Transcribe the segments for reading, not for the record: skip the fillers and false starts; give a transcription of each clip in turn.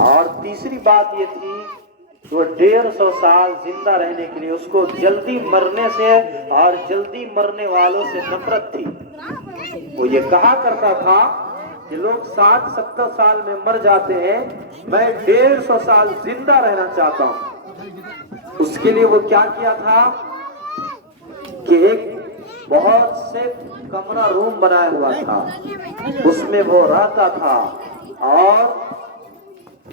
اور تیسری بات یہ تھی کہ وہ 150 سال زندہ رہنے کے لیے اس کو جلدی مرنے سے اور جلدی مرنے والوں سے نفرت تھی۔ وہ یہ کہا کرتا تھا کہ لوگ 60-70 سال میں مر جاتے ہیں، میں 150 سال زندہ رہنا چاہتا ہوں۔ اس کے لیے وہ کیا کیا تھا کہ ایک بہت سے کمرہ روم بنایا ہوا تھا، اس میں وہ رہتا تھا اور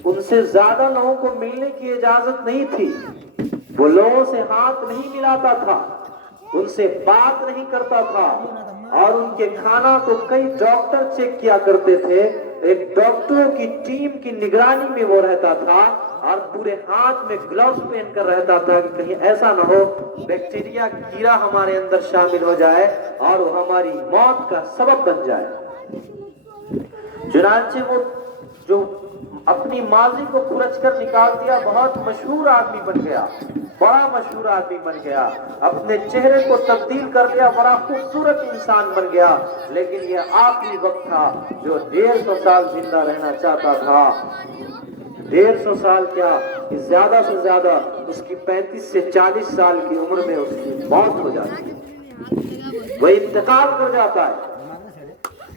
ان سے زیادہ لوگوں کو ملنے کی اجازت نہیں تھی۔ وہ لوگوں سے ہاتھ نہیں ملاتا تھا، ان سے بات نہیں کرتا تھا، اور ان کے کھانا کو کئی ڈاکٹر چیک کیا کرتے تھے۔ ایک ڈاکٹروں کی ٹیم کی نگرانی میں وہ رہتا تھا اور پورے ہاتھ میں گلوز پہن کر رہتا تھا کہ کہیں ایسا نہ ہو بیکٹیریا کیڑا ہمارے اندر شامل ہو جائے اور وہ ہماری موت کا سبب بن جائے۔ چنانچہ وہ جو اپنی ماضی کو کھرچ کر نکال دیا، بہت مشہور آدمی بن گیا، بڑا مشہور آدمی بن گیا، اپنے چہرے کو تبدیل کر دیا، بڑا خوبصورت انسان بن گیا۔ لیکن یہ آخری وقت تھا جو 150 سال زندہ رہنا چاہتا تھا۔ 150 سال کیا کہ زیادہ سے زیادہ اس کی 35 سے 40 سال کی عمر میں اس کی موت ہو جاتی ہے، وہ انتقال کر جاتا ہے۔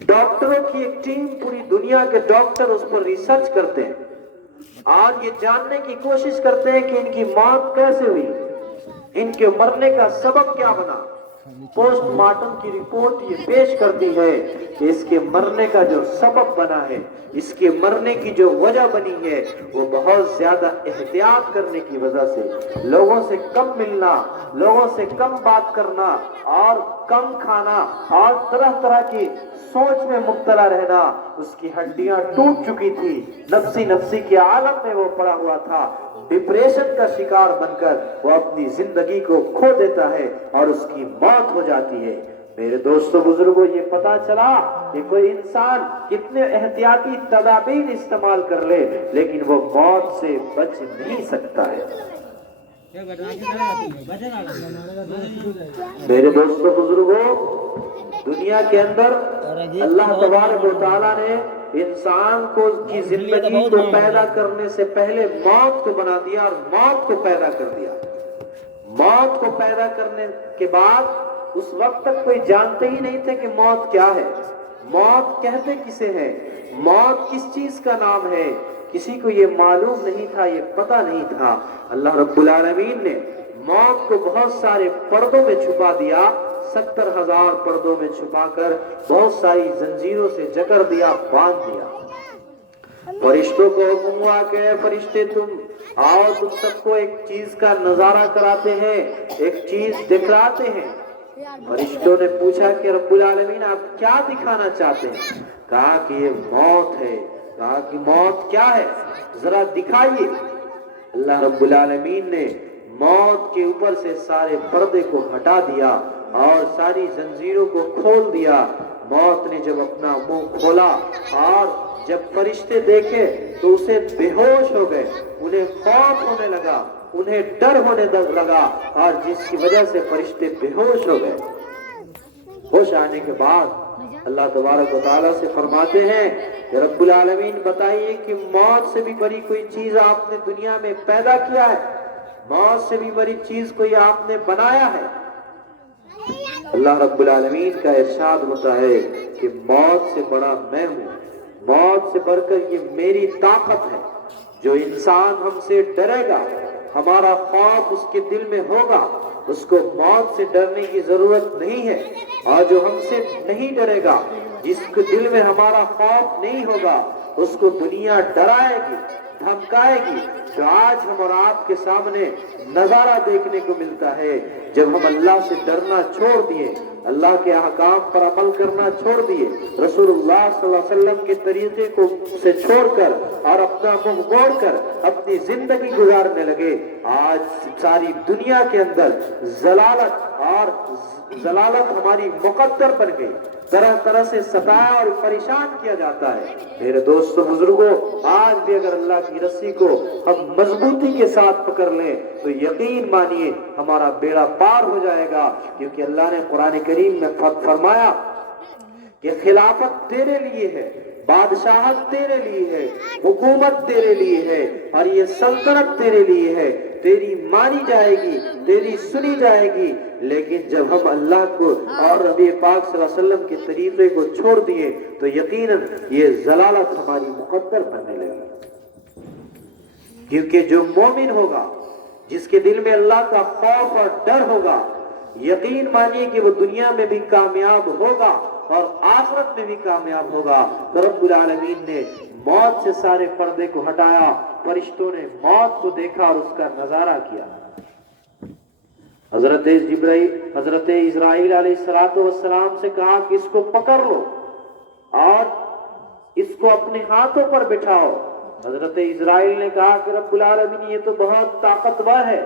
ڈاکٹروں کی ایک ٹیم، پوری دنیا کے ڈاکٹر اس پر ریسرچ کرتے ہیں اور یہ جاننے کی کوشش کرتے ہیں کہ ان کی موت کیسے ہوئی، ان کے مرنے کا سبب کیا بنا۔ پوسٹ مارٹم کی رپورٹ یہ پیش کرتی ہے کہ اس کے مرنے کا جو سبب بنا ہے، اس کے مرنے کی جو وجہ بنی ہے، وہ بہت زیادہ احتیاط کرنے کی وجہ سے، لوگوں سے کم ملنا، لوگوں سے کم بات کرنا اور کم کھانا اور طرح طرح کی سوچ میں مبتلا رہنا۔ اس کی ہڈیاں ٹوٹ چکی تھی، نفسی کے عالم میں وہ پڑا ہوا تھا، ڈپریشن کا شکار بن کر وہ اپنی زندگی کو کھو دیتا ہے اور اس کی موت ہو جاتی ہے۔ میرے دوستو بزرگوں، یہ پتا چلا کہ کوئی انسان کتنے احتیاطی تدابیر استعمال کر لے لیکن وہ موت سے بچ نہیں سکتا ہے۔ میرے دوستو بزرگوں، دنیا کے اندر اللہ تبارک و تعالیٰ نے انسان کو کی زندگی کو پیدا کرنے سے پہلے موت کو بنا دیا اور موت کو پیدا کر دیا۔ موت کو پیدا کرنے کے بعد اس وقت تک کوئی جانتے ہی نہیں تھے کہ موت کیا ہے، موت کہتے کسے ہیں، موت کس چیز کا نام ہے، کسی کو یہ معلوم نہیں تھا، یہ پتہ نہیں تھا۔ اللہ رب العالمین نے موت کو بہت سارے پردوں میں چھپا دیا، 70,000 پردوں میں چھپا کر بہت ساری زنجیروں سے جکڑ دیا، باندھ دیا۔ فرشتوں کو حکم ہوا کہ فرشتے تم آؤ، تم سب کو ایک چیز کا نظارہ کراتے ہیں، ایک چیز دکھلاتے ہیں۔ فرشتوں نے پوچھا کہ رب العالمین آپ کیا دکھانا چاہتے ہیں؟ کہا کہ یہ موت ہے۔ کہا کہ موت کیا ہے، ذرا دکھائیے۔ اللہ رب العالمین نے موت کے اوپر سے سارے پردے کو ہٹا دیا اور ساری زنجیروں کو کھول دیا۔ موت نے جب اپنا منہ کھولا اور جب فرشتے دیکھے تو اسے بے ہوش ہو گئے، انہیں خوف ہونے لگا، انہیں ڈر ہونے لگا، اور جس کی وجہ سے فرشتے بے ہوش ہو گئے۔ ہوش آنے کے بعد اللہ تبارک و تعالیٰ سے فرماتے ہیں کہ رب العالمین بتائیے کہ موت سے بھی بڑی کوئی چیز آپ نے دنیا میں پیدا کیا ہے، موت سے بھی بڑی چیز کوئی آپ نے بنایا ہے؟ اللہ رب العالمین کا ارشاد ہوتا ہے کہ موت سے بڑا میں ہوں، موت سے بڑھ کر یہ میری طاقت ہے۔ جو انسان ہم سے ڈرے گا، ہمارا خوف اس کے دل میں ہوگا، اس کو موت سے ڈرنے کی ضرورت نہیں ہے، اور جو ہم سے نہیں ڈرے گا، جس کے دل میں ہمارا خوف نہیں ہوگا، اس کو دنیا ڈرائے گی، دھمکائے گی۔ جو آج ہم اور آپ کے سامنے نظارہ دیکھنے کو ملتا ہے، جب ہم اللہ سے ڈرنا چھوڑ دیے، اللہ کے احکام پر عمل کرنا چھوڑ دیے، رسول اللہ صلی اللہ علیہ وسلم کے طریقے کو سے چھوڑ کر اور اپنا منہ موڑ کر اپنی زندگی گزارنے لگے، آج ساری دنیا کے اندر ضلالت ہماری مقدر بن گئی، طرح طرح سے ستایا اور پریشان کیا جاتا ہے۔ میرے دوستو بزرگوں، آج بھی اگر اللہ کی رسی کو ہم مضبوطی کے ساتھ پکڑ لیں تو یقین مانیے ہمارا بیڑا پار ہو جائے گا، کیونکہ اللہ نے قرآن کریم میں فرمایا کہ خلافت تیرے لیے ہے، بادشاہت تیرے لیے ہے، حکومت تیرے لیے ہے، اور یہ سلطنت تیرے لیے ہے، تیری مانی جائے گی، تیری سنی جائے گی۔ لیکن جب ہم اللہ کو اور نبی پاک صلی اللہ علیہ وسلم کے طریقے کو چھوڑ دیے تو یقیناً یہ ضلالت ہماری مقدر بننے لگی۔ کیونکہ جو مومن ہوگا، جس کے دل میں اللہ کا خوف اور ڈر ہوگا، یقین مانیے کہ وہ دنیا میں بھی کامیاب ہوگا اور آخرت میں بھی کامیاب ہوگا۔ تو رب العالمین نے موت سے سارے پردے کو ہٹایا، فرشتوں نے موت کو دیکھا اور اس کا نظارہ کیا۔ حضرت اسرائیل علیہ السلام سے کہا کہ اس کو پکڑ لو اور اس کو اپنے ہاتھوں پر بٹھاؤ۔ حضرت اسرائیل نے کہا کہ رب العالمین یہ تو بہت طاقتور ہے،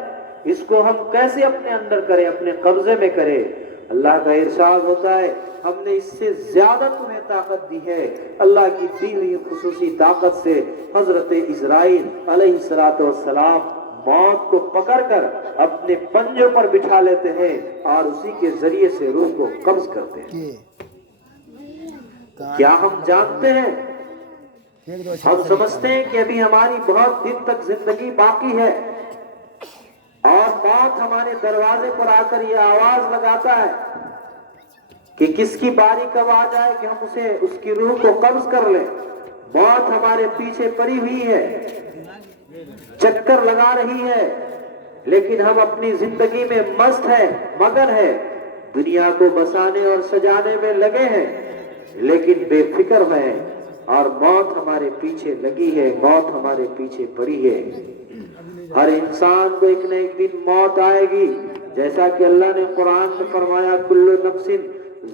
اس کو ہم کیسے اپنے اندر کریں، اپنے قبضے میں کریں؟ اللہ کا ارشاد ہوتا ہے ہم نے اس سے زیادہ تمہیں طاقت دی ہے۔ اللہ کی دی ہوئی خصوصی طاقت سے حضرت اسرائیل علیہ السلام موت کو پکڑ کر اپنے پنجوں پر بٹھا لیتے ہیں اور اسی کے ذریعے سے روح کو قبض کرتے ہیں۔ کیا ہم جانتے ہیں، ہم سمجھتے ہیں کہ ابھی ہماری بہت دن تک زندگی باقی ہے اور موت ہمارے دروازے پر آ کر یہ آواز لگاتا ہے کہ کس کی باری کب آ جائے کہ ہم اس کی روح کو قبض کر لیں۔ موت ہمارے پیچھے پڑی ہوئی ہے، چکر لگا رہی ہے، لیکن ہم اپنی زندگی میں مست ہیں، مگن ہیں، دنیا کو بسانے اور سجانے میں لگے ہیں، لیکن بے فکر ہیں اور موت ہمارے پیچھے لگی ہے، موت ہمارے پیچھے پڑی ہے۔ ہر انسان کو ایک نہ ایک دن موت آئے گی، جیسا کہ اللہ نے قرآن میں فرمایا کل نفس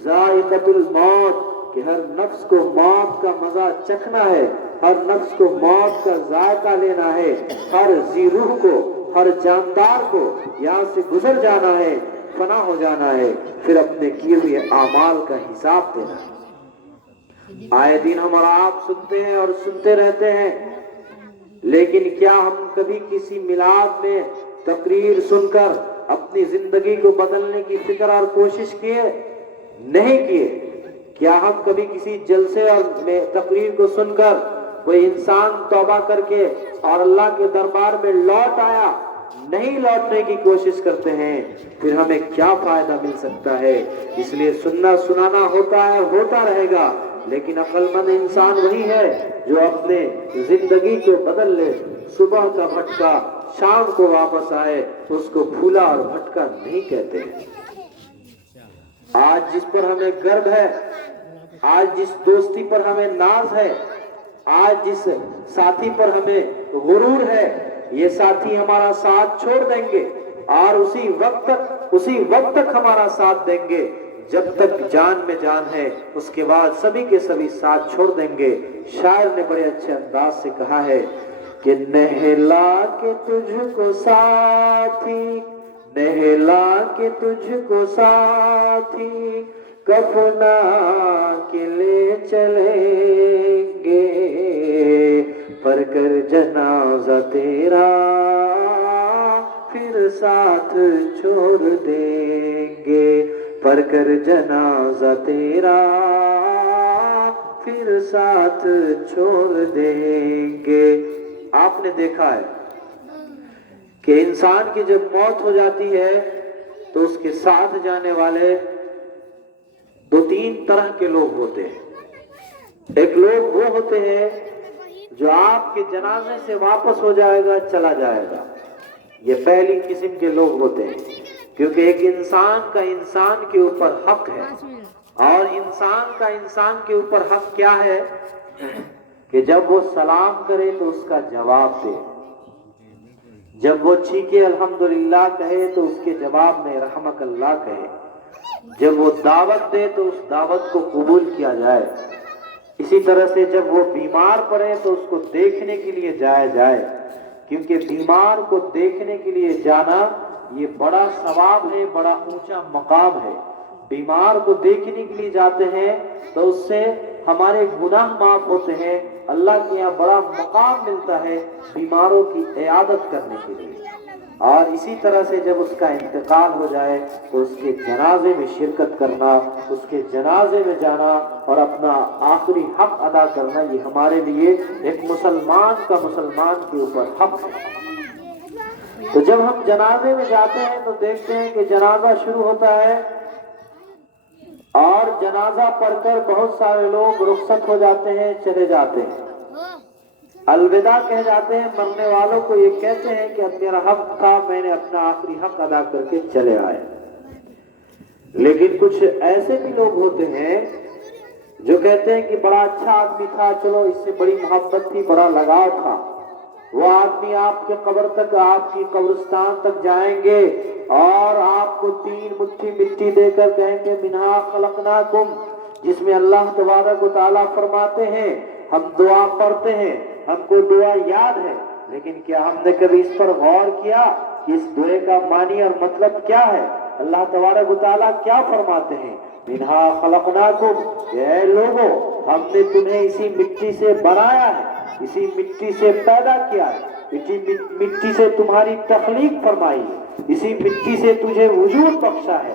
ذائقۃ الموت، کہ ہر نفس کو موت کا مزہ چکھنا ہے، ہر نفس کو موت کا ذائقہ لینا ہے، ہر ذی روح کو، ہر جاندار کو یہاں سے گزر جانا ہے، فنا ہو جانا ہے، پھر اپنے کیے ہوئے اعمال کا حساب دینا ہے۔ آئے دن ہم اور آپ سنتے ہیں اور سنتے رہتے ہیں، لیکن کیا ہم کبھی کسی میلاد میں تقریر سن کر اپنی زندگی کو بدلنے کی فکر اور کوشش کیے؟ نہیں کیے۔ کیا ہم کبھی کسی جلسے اور تقریر کو سن کر کوئی انسان توبہ کر کے اور اللہ کے دربار میں لوٹ آیا؟ نہیں لوٹنے کی کوشش کرتے ہیں، پھر ہمیں کیا فائدہ مل سکتا ہے؟ اس لیے سننا سنانا ہوتا ہے، ہوتا رہے گا، لیکن عقل مند انسان وہی ہے جو اپنے زندگی کو بدل لے۔ صبح کا بھٹکا شام کو واپس آئے تو اس کو پھولا اور بھٹکا نہیں کہتے ہیں۔ آج جس پر ہمیں گرو ہے، آج جس دوستی پر ہمیں ناز ہے، آج جس ساتھی پر ہمیں غرور ہے، یہ ساتھی ہمارا ساتھ چھوڑ دیں گے اور اسی وقت تک ہمارا ساتھ دیں گے جب تک جان میں جان ہے، اس کے بعد سبھی کے سبھی ساتھ چھوڑ دیں گے۔ شاعر نے بڑے اچھے انداز سے کہا ہے کہ نہلا کے تجھ کو ساتھی، نہلا کے تجھ کو ساتھی، کفنا کے لے چلیں گے، پر کر جنازہ تیرا پھر ساتھ چھوڑ دیں گے، پر کر جنازہ تیرا پھر ساتھ چھوڑ دیں گے۔ آپ نے دیکھا ہے کہ انسان کی جب موت ہو جاتی ہے تو اس کے ساتھ جانے والے دو تین طرح کے لوگ ہوتے ہیں۔ ایک لوگ وہ ہوتے ہیں جو آپ کے جنازے سے واپس ہو جائے گا، چلا جائے گا، یہ پہلی قسم کے لوگ ہوتے ہیں، کیونکہ ایک انسان کا انسان کے اوپر حق ہے، اور انسان کا انسان کے اوپر حق کیا ہے کہ جب وہ سلام کرے تو اس کا جواب دے، جب وہ چیخے الحمدللہ کہے تو اس کے جواب میں رحمک اللہ کہے، جب وہ دعوت دے تو اس دعوت کو قبول کیا جائے۔ اسی طرح سے جب وہ بیمار پڑے تو اس کو دیکھنے کے لیے جایا جائے، کیونکہ بیمار کو دیکھنے کے لیے جانا یہ بڑا ثواب ہے، بڑا اونچا مقام ہے۔ بیمار کو دیکھنے کے لیے جاتے ہیں تو اس سے ہمارے گناہ معاف ہوتے ہیں، اللہ کے یہاں بڑا مقام ملتا ہے بیماروں کی عیادت کرنے کے لیے۔ اور اسی طرح سے جب اس کا انتقال ہو جائے تو اس کے جنازے میں شرکت کرنا، اس کے جنازے میں جانا اور اپنا آخری حق ادا کرنا، یہ ہمارے لیے ایک مسلمان کا مسلمان کے اوپر حق ہے۔ تو جب ہم جنازے میں جاتے ہیں تو دیکھتے ہیں کہ جنازہ شروع ہوتا ہے اور جنازہ پڑھ کر بہت سارے لوگ رخصت ہو جاتے ہیں، چلے جاتے ہیں، الوداع کہہ جاتے ہیں۔ مرنے والوں کو یہ کہتے ہیں کہ اب میرا حق تھا، میں نے اپنا آخری حق ادا کر کے چلے آئے۔ لیکن کچھ ایسے بھی لوگ ہوتے ہیں جو کہتے ہیں کہ بڑا اچھا آدمی تھا، چلو اس سے بڑی محبت تھی، بڑا لگاؤ تھا، وہ آدمی آپ کے قبر تک، آپ کی قبرستان تک جائیں گے اور آپ کو 3 مٹھی مٹی دے کر کہیں گے منہا خلقناکم، جس میں اللہ تبارک و تعالیٰ فرماتے ہیں ہم دعا پڑھتے ہیں، ہم کو دعا یاد ہے، لیکن کیا ہم نے کبھی اس پر غور کیا کہ اس دعا کا معنی اور مطلب کیا ہے؟ اللہ تبارک و تعالیٰ کیا فرماتے ہیں؟ منہا خلقناکم، اے لوگو ہم نے تمہیں اسی مٹی سے بنایا ہے، اسی مٹی سے پیدا کیا ہے، اسی مٹی سے تمہاری تخلیق فرمائی ہے، اسی مٹی سے تجھے وجود بخشا ہے۔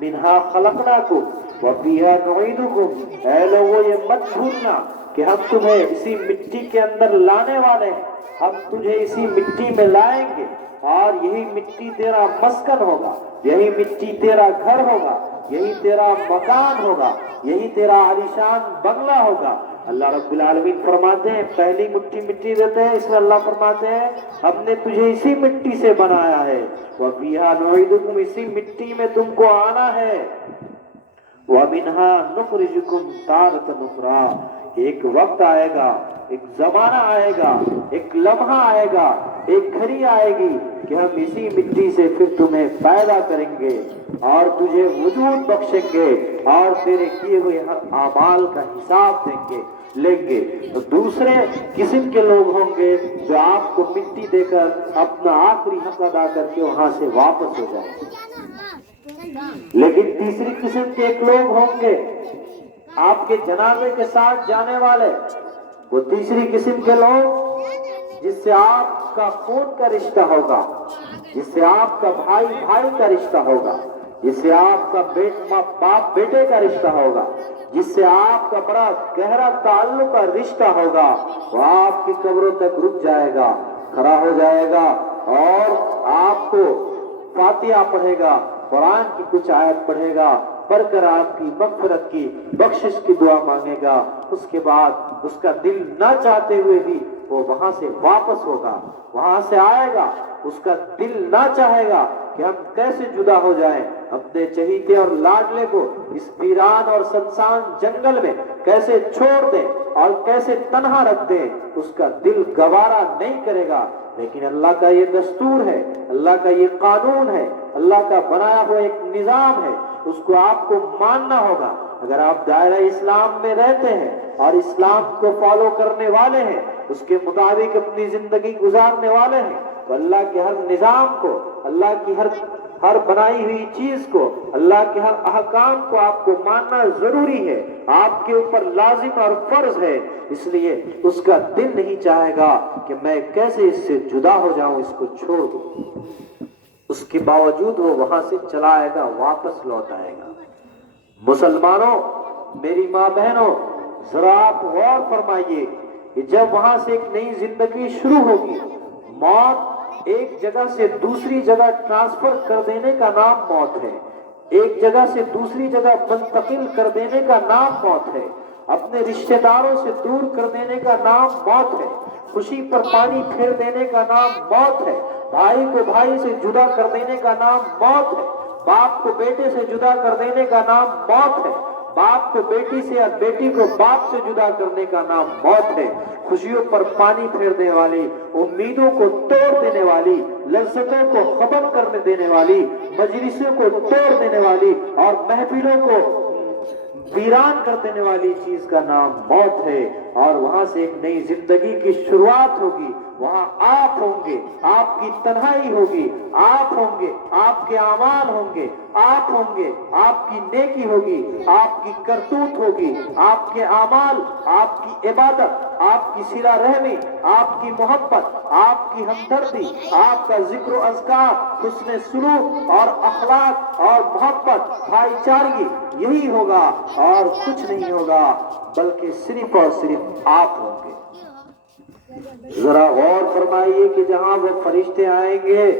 منہا خلقناکم وفیہا نعیدکم، اے لوگو یہ مت بھولنا کہ ہم تمہیں اسی مٹی کے اندر لانے والے ہیں، ہم تجھے اسی مٹی میں لائیں گے اور یہی مٹی تیرا مسکن ہوگا، یہی مٹی تیرا گھر ہوگا، یہی تیرا مکان ہوگا، یہی تیرا عالیشان بنگلہ ہوگا۔ اللہ رب العالمین فرماتے ہیں پہلی مٹھی مٹی دیتے ہیں، اس میں اللہ فرماتے ہیں ہم نے تجھے اسی مٹی سے بنایا ہے، وَفِيهَا نُعِيدُكُمْ، اسی مٹی میں تم کو آنا ہے، وَمِنْهَا نُخْرِجُكُمْ تَارَةً أُخْرَىٰ، ایک وقت آئے گا، ایک زمانہ آئے گا، ایک لمحہ آئے گا، ایک گھڑی آئے گی کہ ہم اسی مٹی سے پھر تمہیں پیدا کریں گے اور تجھے وجود بخشیں گے اور تیرے کیے ہوئے ہر اعمال کا حساب لیں گے۔ تو دوسرے قسم کے لوگ ہوں گے جو آپ کو مٹی دے کر اپنا آخری حق ادا کر کے وہاں سے واپس ہو جائیں گے۔ لیکن تیسری قسم کے ایک لوگ ہوں گے آپ کے جنازے کے ساتھ جانے والے، وہ تیسری قسم کے لوگ جس سے آپ کا خون کا رشتہ ہوگا، جس سے آپ کا بھائی بھائی کا رشتہ ہوگا، جس سے آپ کا باپ بیٹے کا رشتہ ہوگا، جس سے آپ کا بڑا گہرا تعلق کا رشتہ ہوگا، وہ آپ کی قبروں تک رک جائے گا، کھڑا ہو جائے گا اور آپ کو فاتحہ پڑھے گا، قرآن کی کچھ آیت پڑھے گا، پڑھ کر آپ کی مغفرت کی بخشش کی دعا مانگے گا۔ اس کے بعد اس کا دل نہ چاہتے ہوئے بھی وہ وہاں سے واپس ہوگا، وہاں سے آئے گا، اس کا دل نہ چاہے گا کہ ہم کیسے جدا ہو جائیں، اپنے چہیتے اور لاڈلے کو اس ویران اور سنسان جنگل میں کیسے چھوڑ دیں اور کیسے تنہا رکھ دیں، اس کا دل گوارا نہیں کرے گا۔ لیکن اللہ کا یہ دستور ہے، اللہ کا یہ قانون ہے، اللہ کا بنایا ہوا ایک نظام ہے، اس کو آپ کو ماننا ہوگا۔ اگر آپ دائرہ اسلام میں رہتے ہیں اور اسلام کو فالو کرنے والے ہیں، اس کے مطابق اپنی زندگی گزارنے والے ہیں، تو اللہ کے ہر نظام کو، اللہ کی ہر بنائی ہوئی چیز کو، اللہ کے ہر احکام کو آپ کو ماننا ضروری ہے، آپ کے اوپر لازم اور فرض ہے۔ اس لیے اس کا دل نہیں چاہے گا کہ میں کیسے اس سے جدا ہو جاؤں، اس کو چھوڑ دوں۔ اس کے باوجود وہ وہاں سے چلا آئے گا، واپس لوٹ آئے گا۔ مسلمانوں، میری ماں بہنوں، ذرا آپ غور فرمائیے کہ جب وہاں سے ایک نئی زندگی شروع ہوگی، موت ایک جگہ سے دوسری جگہ ٹرانسفر کر دینے کا نام موت ہے، ایک جگہ سے دوسری جگہ منتقل کر دینے کا نام موت ہے، اپنے رشتہ داروں سے دور کر دینے کا نام موت ہے، خوشی پر پانی پھیر دینے کا نام موت ہے، بھائی کو بھائی سے جدا کر دینے کا نام موت ہے، باپ کو بیٹے سے جدا کر دینے کا نام موت ہے، باپ کو بیٹی سے اور بیٹی کو باپ سے جدا کرنے کا نام موت ہے۔ خوشیوں پر پانی پھیر دینے والی، امیدوں کو توڑ دینے والی، لذتوں کو ختم کرنے دینے والی، مجلسوں کو توڑ دینے والی اور محفلوں کو ویران کر دینے والی چیز کا نام موت ہے۔ اور وہاں سے ایک نئی زندگی کی شروعات ہوگی، وہاں آپ ہوں گے، آپ کی تنہائی ہوگی، آپ ہوں گے، آپ کے اعمال ہوں گے، آپ ہوں گے، آپ کی نیکی ہوگی، آپ کی کرتوت ہوگی، آپ کے اعمال، آپ کی عبادت، آپ کی صلہ رحمی، آپ کی محبت، آپ کی ہمدردی، آپ کا ذکر و اذکار، حسن سلوک اور اخلاق اور محبت، بھائی چارگی، یہی ہوگا اور کچھ نہیں ہوگا، بلکہ صرف اور صرف آپ ہوں گے۔ ذرا غور فرمائیے کہ جہاں وہ فرشتے آئیں گے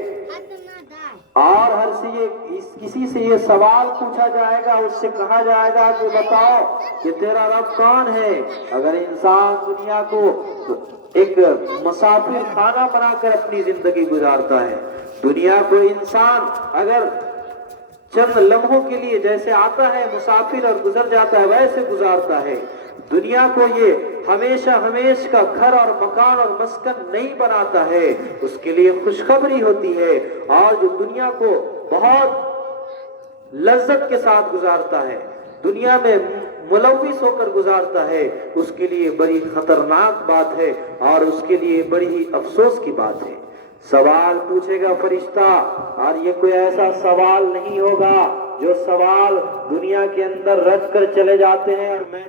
اور ہر سے کسی سے یہ سوال پوچھا جائے گا، اس سے کہا جائے گا کہ بتاؤ کہ تیرا رب کون ہے۔ اگر انسان دنیا کو ایک مسافر خانہ بنا کر اپنی زندگی گزارتا ہے، دنیا کو انسان اگر چند لمحوں کے لیے جیسے آتا ہے مسافر اور گزر جاتا ہے ویسے گزارتا ہے، دنیا کو یہ ہمیشہ ہمیش کا گھر اور مکان اور مسکن نہیں بناتا ہے، اس کے لیے خوشخبری ہوتی ہے۔ اور جو دنیا کو بہت لذت کے ساتھ گزارتا ہے، دنیا میں ملوث ہو کر گزارتا ہے، اس کے لیے بڑی خطرناک بات ہے اور اس کے لیے بڑی ہی افسوس کی بات ہے۔ سوال پوچھے گا فرشتہ، اور یہ کوئی ایسا سوال نہیں ہوگا جو سوال دنیا کے اندر رکھ کر چلے جاتے ہیں اور میں